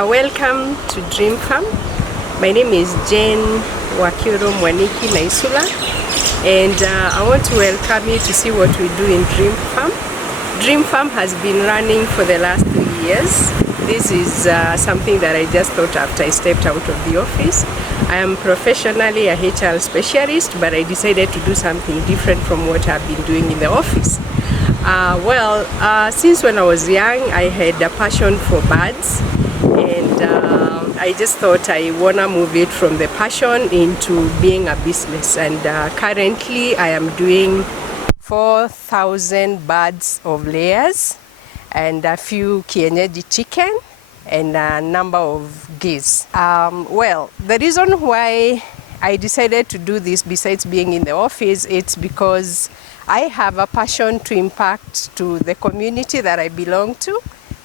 Welcome to Dream Farm. My name is Jane Mwaniki Naisula, and I want to welcome you to see what we do in Dream Farm. Dream Farm has been running for the last 3 years. This is something that I just thought after I stepped out of the office. I am professionally a HR specialist, but I decided to do something different from what I've been doing in the office. Since when I was young, I had a passion for birds, and I just thought I want to move it from the passion into being a business. And currently I am doing 4,000 birds of layers and a few kienyeji chicken and a number of geese. The reason why I decided to do this, besides being in the office, it's because I have a passion to impact to the community that I belong to.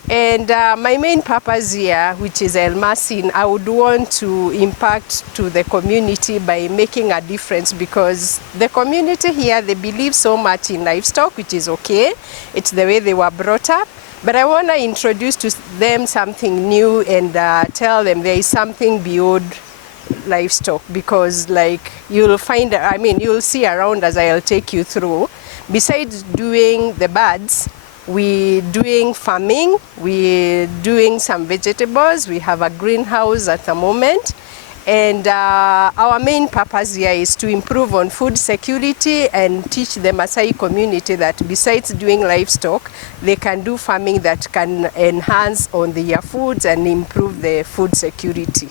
And my main purpose here, which is El Masin, I would want to impact to the community by making a difference, because the community here, they believe so much in livestock, which is okay. It's the way they were brought up. But I want to introduce to them something new and tell them there is something beyond livestock, because like you'll see around as I'll take you through. Besides doing the birds, we're doing farming, we're doing some vegetables, we have a greenhouse at the moment, and our main purpose here is to improve on food security and teach the Maasai community that besides doing livestock, they can do farming that can enhance on their foods and improve the food security.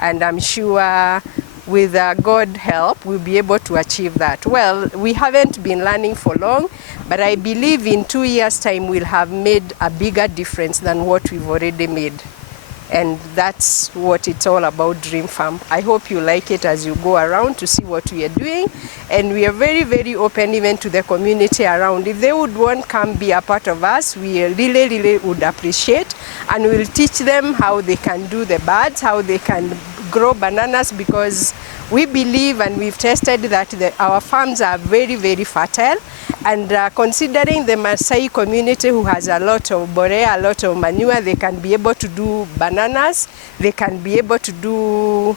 And I'm sure with God's help, we'll be able to achieve that. Well, we haven't been learning for long, but I believe in 2 years' time we'll have made a bigger difference than what we've already made. And that's what it's all about, Dream Farm. I hope you like it as you go around to see what we are doing. And we are very, very open even to the community around. If they would want to come be a part of us, we really, really would appreciate. And we'll teach them how they can do the birds, how they can grow bananas, because we believe and we've tested that our farms are very, very fertile. And considering the Maasai community who has a lot of borea, a lot of manure, they can be able to do bananas, they can be able to do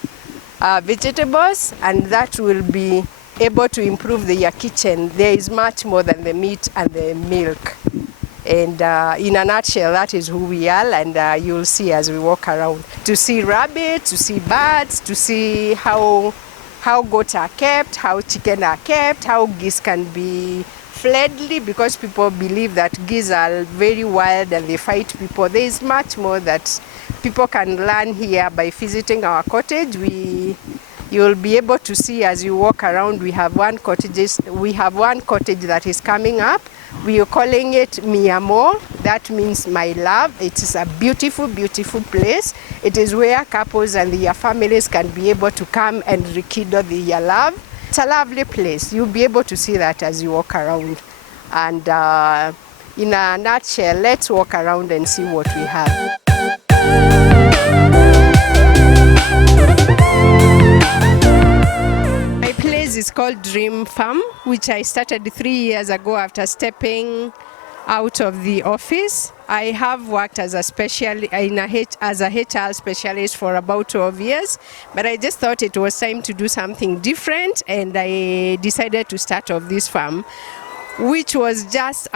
vegetables, and that will be able to improve their kitchen. There is much more than the meat and the milk. And in a nutshell, that is who we are, and you'll see as we walk around. To see rabbits, to see birds, to see how goats are kept, how chicken are kept, how geese can be friendly, because people believe that geese are very wild and they fight people. There is much more that people can learn here by visiting our cottage. You'll be able to see as you walk around. We have one cottage that is coming up. We are calling it Miamo. That means my love. It is a beautiful, beautiful place. It is where couples and their families can be able to come and rekindle their love. It's a lovely place. You'll be able to see that as you walk around. And in a nutshell, let's walk around and see what we have. It's called Dream Farm, which I started 3 years ago after stepping out of the office. I have worked as a HR specialist for about 12 years, but I just thought it was time to do something different, and I decided to start off this farm, which was just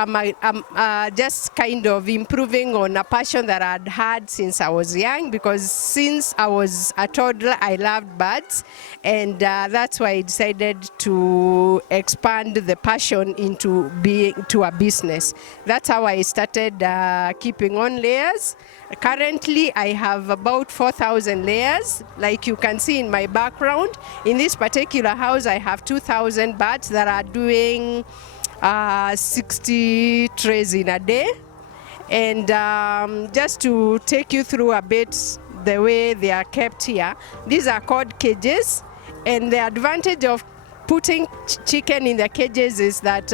kind of improving on a passion that I'd had since I was young, because since I was a toddler, I loved birds, and that's why I decided to expand the passion into a business. That's how I started keeping on layers. Currently, I have about 4,000 layers. Like you can see in my background, in this particular house, I have 2,000 birds that are doing 60 trays in a day. And just to take you through a bit the way they are kept here, these are called cages, and the advantage of putting chicken in the cages is that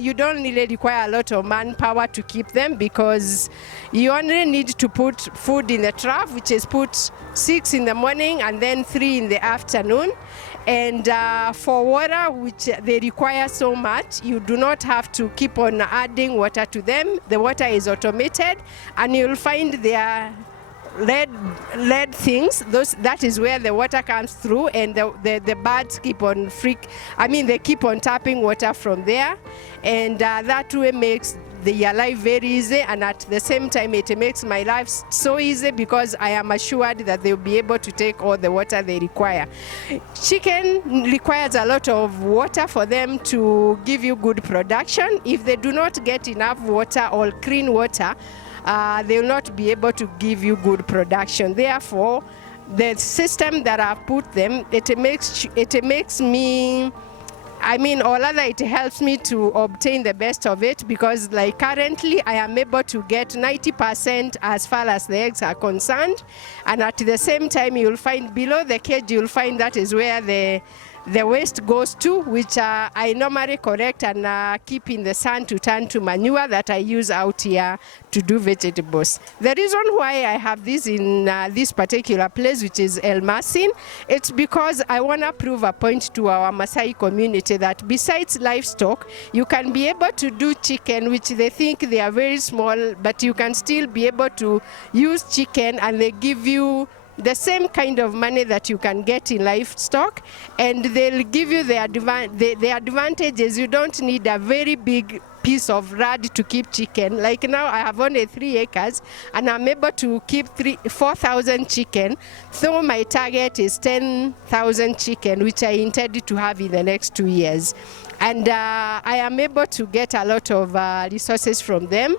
you don't really require a lot of manpower to keep them, because you only need to put food in the trough, which is put 6 in the morning and then 3 in the afternoon. And for water, which they require so much, you do not have to keep on adding water to them. The water is automated, and you'll find their lead things. That is where the water comes through, and the birds keep on they keep on tapping water from there, and that way makes their life very easy, and at the same time it makes my life so easy because I am assured that they'll be able to take all the water they require. Chicken requires a lot of water for them to give you good production. If they do not get enough water or clean water, they will not be able to give you good production. Therefore, the system that I've put them, it makes me, or rather it helps me to obtain the best of it, because like currently I am able to get 90% as far as the eggs are concerned, and at the same time you'll find below the cage, you'll find that is where the waste goes to, which I normally correct and keep in the sun to turn to manure that I use out here to do vegetables. The reason why I have this in this particular place, which is El Masin, it's because I want to prove a point to our Maasai community that besides livestock, you can be able to do chicken, which they think they are very small, but you can still be able to use chicken and they give you the same kind of money that you can get in livestock, and they'll give you the advantages. You don't need a very big piece of rad to keep chicken. Like now I have only 3 acres and I'm able to keep 4,000 chicken, so my target is 10,000 chicken, which I intend to have in the next 2 years. And I am able to get a lot of resources from them.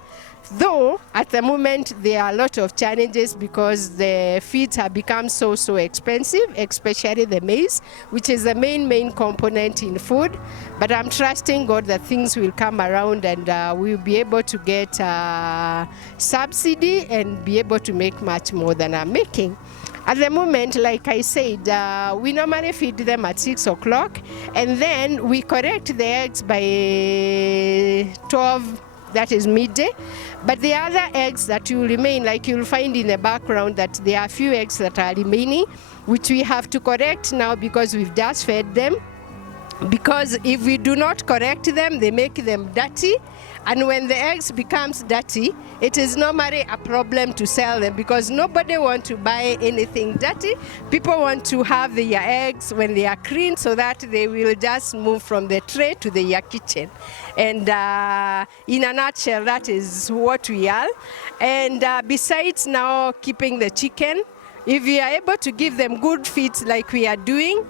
Though at the moment there are a lot of challenges because the feeds have become so expensive, especially the maize, which is the main component in food. But I'm trusting God that things will come around and we'll be able to get subsidy and be able to make much more than I'm making. At the moment, like I said, we normally feed them at 6 o'clock, and then we correct the eggs by 12, that is midday. But the other eggs that will remain, like you'll find in the background that there are a few eggs that are remaining, which we have to correct now because we've just fed them. Because if we do not correct them, they make them dirty. And when the eggs becomes dirty, it is normally a problem to sell them because nobody wants to buy anything dirty. People want to have their eggs when they are clean so that they will just move from the tray to their kitchen. And in a nutshell, that is what we are. And besides now keeping the chicken, if we are able to give them good feeds like we are doing,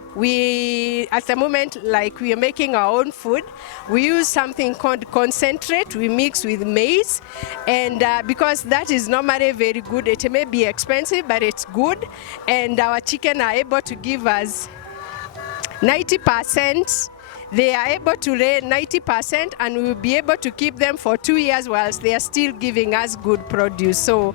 at the moment, like we are making our own food, we use something called concentrate. We mix with maize, and because that is normally very good, it may be expensive, but it's good, and our chicken are able to give us 90%. They are able to lay 90%, and we'll be able to keep them for 2 years whilst they are still giving us good produce. So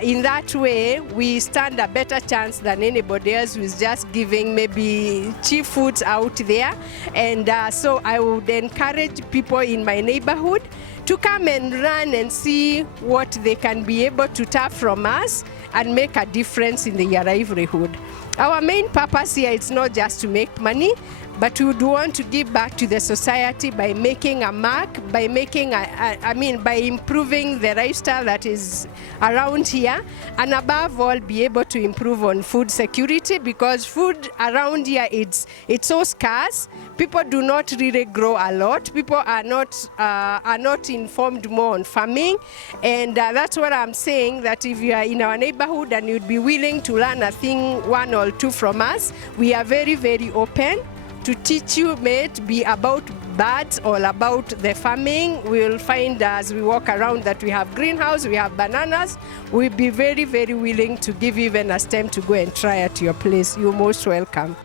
in that way, we stand a better chance than anybody else who is just giving maybe cheap foods out there. And so I would encourage people in my neighborhood to come and run and see what they can be able to tap from us and make a difference in their livelihood. Our main purpose here is not just to make money, but we would want to give back to the society by making a mark, by making by improving the lifestyle that is around here, and above all, be able to improve on food security, because food around here it's so scarce. People do not really grow a lot. People are not informed more on farming, and that's what I'm saying. That if you are in our neighborhood and you'd be willing to learn a thing, 1 or 2 from us, we are very open to teach you, may it be about birds or about the farming. We'll find as we walk around that we have greenhouse, we have bananas. We'll be very willing to give you even a stem to go and try at your place. You're most welcome.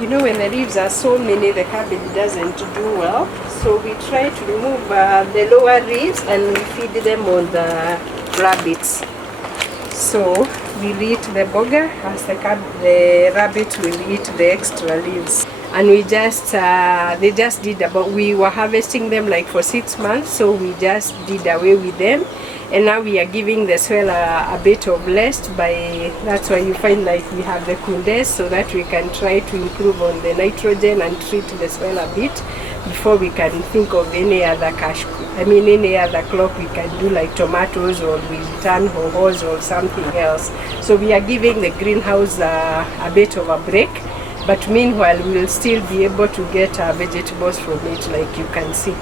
You know, when the leaves are so many, the cabbage doesn't do well. So we try to remove the lower leaves and we feed them on the rabbits. So we'll eat the burger as the rabbit will eat the extra leaves. And we just, they just did about, we were harvesting them like for 6 months, so we just did away with them. And now we are giving the soil a bit of rest by, that's why you find like we have the kundes, so that we can try to improve on the nitrogen and treat the soil a bit before we can think of any other any other crop we can do, like tomatoes, or we turn hohos or something else. So we are giving the greenhouse a bit of a break, but meanwhile we will still be able to get vegetables from it, like you can see.